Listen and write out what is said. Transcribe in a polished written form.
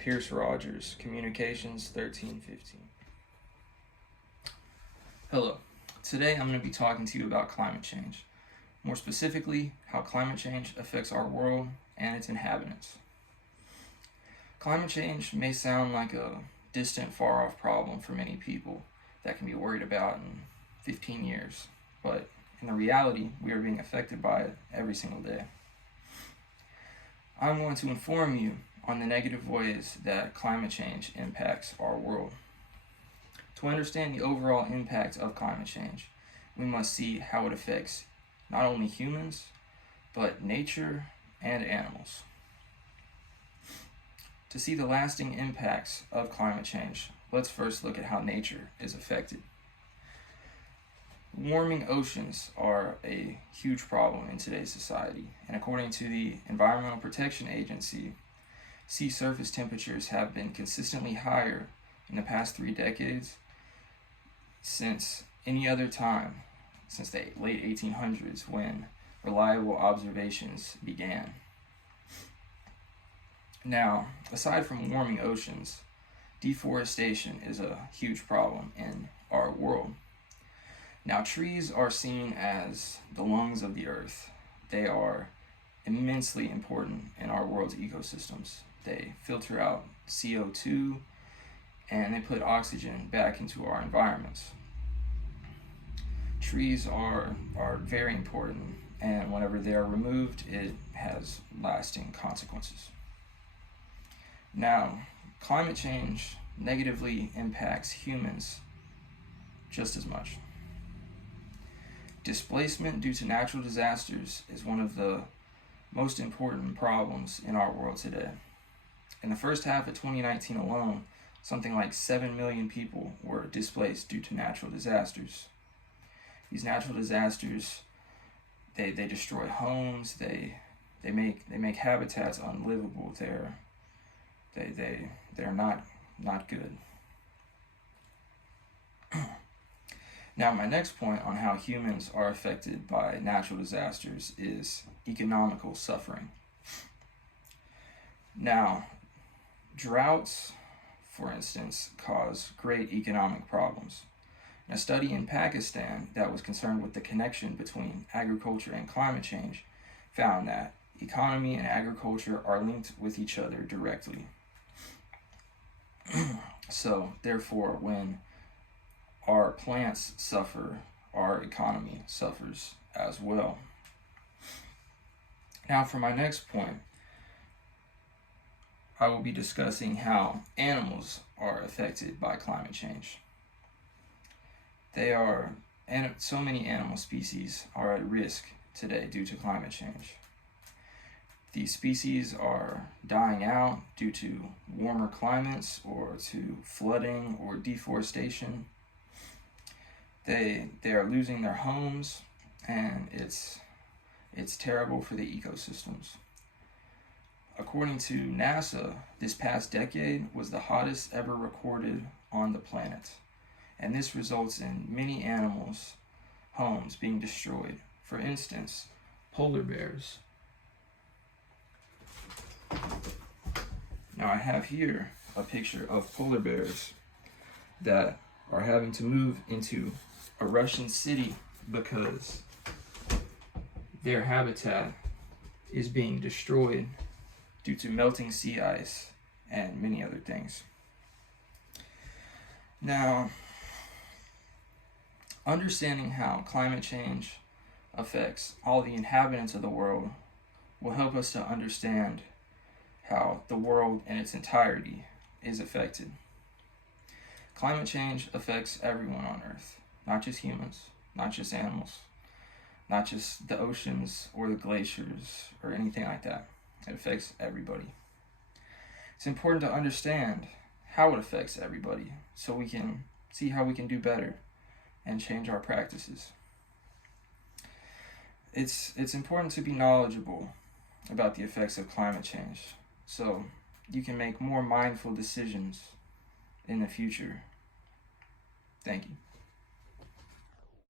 Pierce Rogers, Communications 1315. Hello. Today I'm going to be talking to you about climate change. More specifically, how climate change affects our world and its inhabitants. Climate change may sound like a distant, far-off problem for many people that can be worried about in 15 years, but in the reality, we are being affected by it every single day. I'm going to inform you on the negative ways that climate change impacts our world. To understand the overall impact of climate change, we must see how it affects not only humans, but nature and animals. To see the lasting impacts of climate change, let's first look at how nature is affected. Warming oceans are a huge problem in today's society, and according to the Environmental Protection Agency, sea surface temperatures have been consistently higher in the past 3 decades since any other time since the late 1800s, when reliable observations began. Now, aside from warming oceans, deforestation is a huge problem in our world. Now, trees are seen as the lungs of the earth. They are immensely important in our world's ecosystems. They filter out CO2 and they put oxygen back into our environments. Trees are very important, and whenever they are removed, it has lasting consequences. Now, climate change negatively impacts humans just as much. Displacement due to natural disasters is one of the most important problems in our world today. In the first half of 2019 alone, something like 7 million people were displaced due to natural disasters. These natural disasters, they destroy homes, they make habitats unlivable. They're not good. Now, my next point on how humans are affected by natural disasters is economical suffering. Now, droughts, for instance, cause great economic problems. A study in Pakistan that was concerned with the connection between agriculture and climate change found that economy and agriculture are linked with each other directly. So, therefore, when our plants suffer, our economy suffers as well. Now, for my next point, I will be discussing how animals are affected by climate change. So many animal species are at risk today due to climate change. These species are dying out due to warmer climates or to flooding or deforestation. They are losing their homes, and it's terrible for the ecosystems. According to NASA, this past decade was the hottest ever recorded on the planet. And this results in many animals' homes being destroyed. For instance, polar bears. Now I have here a picture of polar bears that are having to move into a Russian city because their habitat is being destroyed due to melting sea ice and many other things. Now, understanding how climate change affects all the inhabitants of the world will help us to understand how the world in its entirety is affected. Climate change affects everyone on Earth, not just humans, not just animals, not just the oceans or the glaciers or anything like that. It affects everybody. It's important to understand how it affects everybody so we can see how we can do better and change our practices. It's important to be knowledgeable about the effects of climate change so you can make more mindful decisions in the future. Thank you.